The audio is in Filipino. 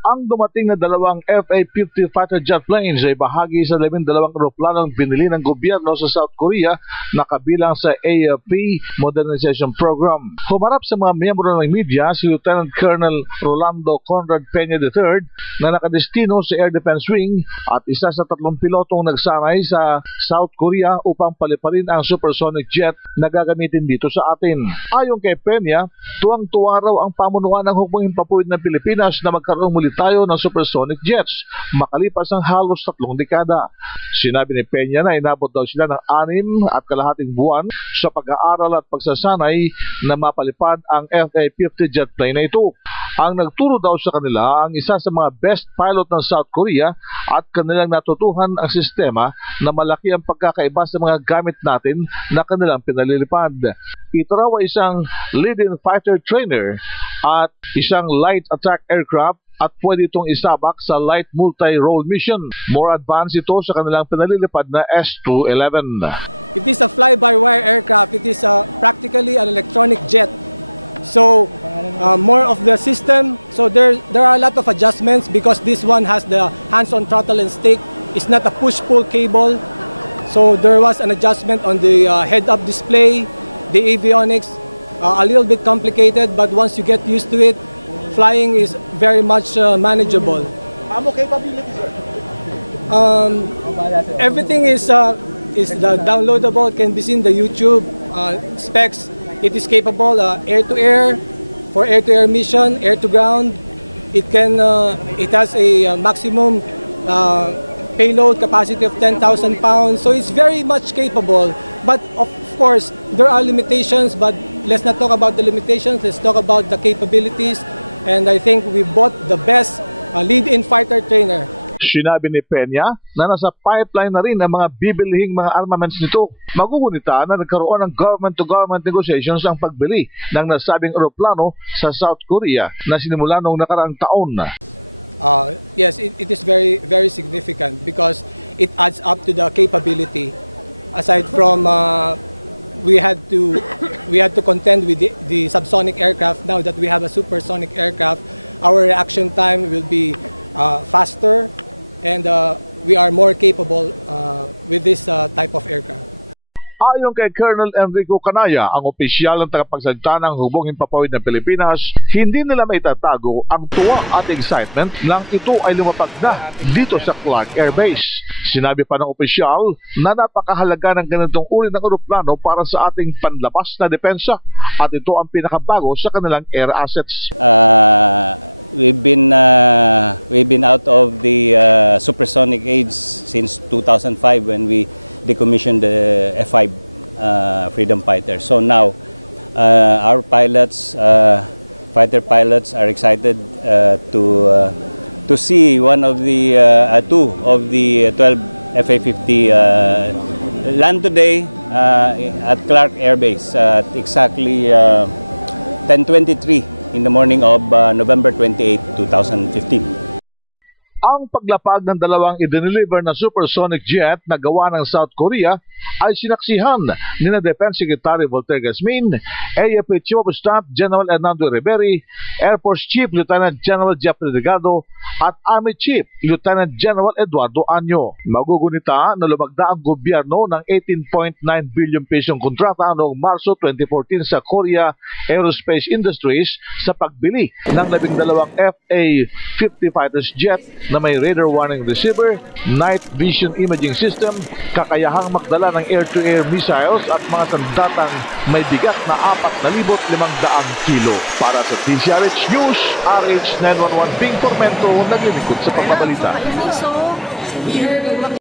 Ang dumating na dalawang FA-50 fighter jet planes ay bahagi sa 12 eroplanong binili ng gobyerno sa South Korea na kabilang sa AFP Modernization Program. Humarap sa mga miyembro ng media si Lieutenant Colonel Rolando Conrad Peña III na nakadestino sa Air Defense Wing at isa sa 3 pilotong nagsanay sa South Korea upang paliparin ang supersonic jet na gagamitin dito sa atin. Ayon kay Peña, tuwang-tuwa raw ang pamunuan ng Hukbong Himpapawid ng Pilipinas na magkaroon muli tayo ng supersonic jets makalipas ang halos 3 dekada. Sinabi ni Peña na inabot daw sila ng 6.5 buwan sa pag-aaral at pagsasanay na mapalipad ang FA-50 jet plane na ito. Ang nagturo daw sa kanila ang isa sa mga best pilot ng South Korea at kanilang natutuhan ang sistema na malaki ang pagkakaiba sa mga gamit natin na kanilang pinalilipad. Ito raw ay isang lead-in fighter trainer at isang light attack aircraft at pwede itong isabak sa light multi-role mission. More advanced ito sa kanilang pinalilipad na S-211. It is a fly-by-wire aircraft. It is practically an electronic jet. So more of the system. So there are a lot of adjustments because this one has the hands-on throttle and stick. It's not a push-pull cable. So there was an adjustment on the head-up display, the avionics. A little bit complicated, but once you get used to it, flying is very much manageable. Capabilities, sir? Everything is downloadable. It can be seen the YouTube specs. It is capable air-to-air for air-to-air mission, air-to-ground. It has a maximum payload capacity of 10,000 pounds. So it's very much capable. But of course, there are limitations. But let's not talk about the limitations. Let's talk about the capabilities. And I think we bought the best lead-in fighter trainer. Sinabi ni Peña na nasa pipeline na rin ang mga bibilihing mga armaments nito. Magugunita na nagkaroon ng government-to-government negotiations ang pagbili ng nasabing eroplano sa South Korea na sinimula noong nakaraang taon. Yes, it is very, very significant because it adds up to the capability. Aside from we had to contend with the subsonic aircraft. Now that we have a supersonic aircraft, our reaction time will be faster, and we are more capable with this type of aircraft. Ayon kay Colonel Enrico Canaya, ang opisyal ng tagapagsalita ng Hukbong Himpapawid ng Pilipinas, hindi nila maitatago ang tuwa at excitement nang ito ay lumapag na dito sa Clark Air Base. Sinabi pa ng opisyal na napakahalaga ng ganitong uri ng eroplano para sa ating panlabas na depensa at ito ang pinakabago sa kanilang air assets. We've been out of the supersonic age since 2005 when we decommissioned the F-5 Freedom Fighter. So now our pilots, fighter pilots, are excited to see one of the two of the 12 FA-50 land today at Clark Air Base at exactly 10:23 in the morning of November 28, 2015. Ang paglapag ng dalawang i-deliver na supersonic jet na gawa ng South Korea ay sinaksihan ni na Defense Secretary Voltaire Gasmin, AFP Chief of Staff General Hernando Riberi, Air Force Chief Lieutenant General Jeffrey Delgado at Army Chief Lieutenant General Eduardo Año. Magugunita na lumagda ang gobyerno ng 18.9 billion pesong kontrata noong Marso 2014 sa Korea Aerospace Industries sa pagbili ng 12 FA-50 fighters jet na may radar warning receiver, night vision imaging system, kakayahang magdala ng air-to-air missiles at mga sandatang may bigat na 4,500 kilo. Para sa DZRH News, RH911 Bing Tormento naglilingkod sa pagbabalita.